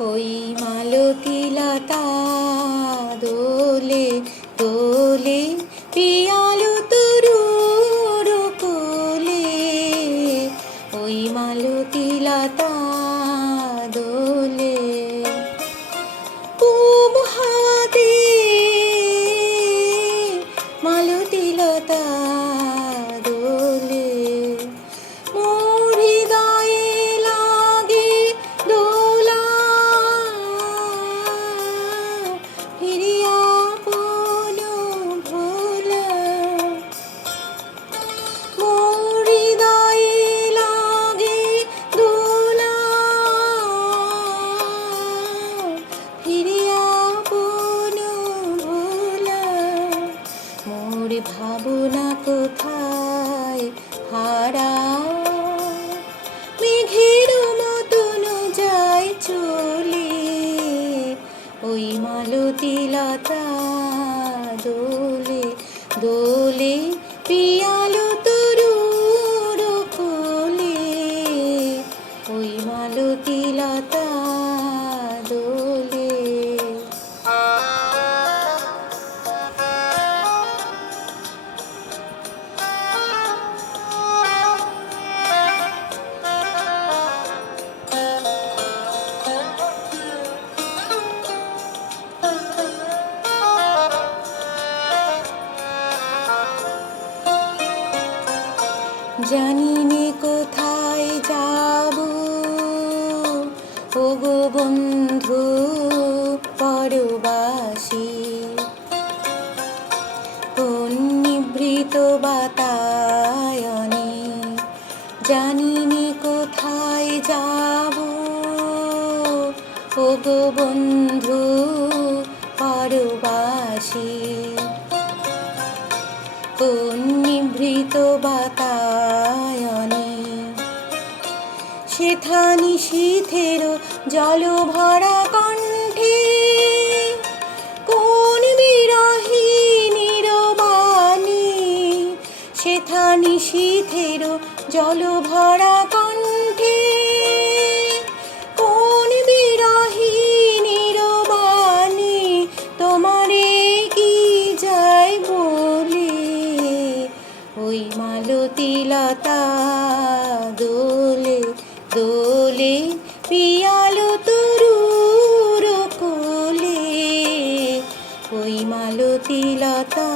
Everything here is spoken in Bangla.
ওই মালতী লতা দোলে দোলে পিয়ালো তরুর কোলে। ওই মালতী লতা ভাবনা কোথায়? হারা মেঘের মতন যায় চলে। ওই মালতী লতা দোলে দোলে, পিয়ালো তরুর কোলে। ওই মালতী লতা জানি নে কোথায় যাব। ও গো বন্ধু, পরবাসী। কোন নিভৃত বাতায়নে জানি কোথায় যাব। ও গো বন্ধু, পরবাসী। কোন নিভৃত বাতায়নে সেথানি শীথের জল ভরা কণ্ঠে, কোন বিরহী নিরবাণী? সেথানি শীথের জল ভরা কণ্ঠে, কোন বিরহী নিরবাণী? তোমারে কি যায় বলে? ওই মালতী লতা দোলে দোলে পিয়ালো তরুর কোলে ওই মালতী লতা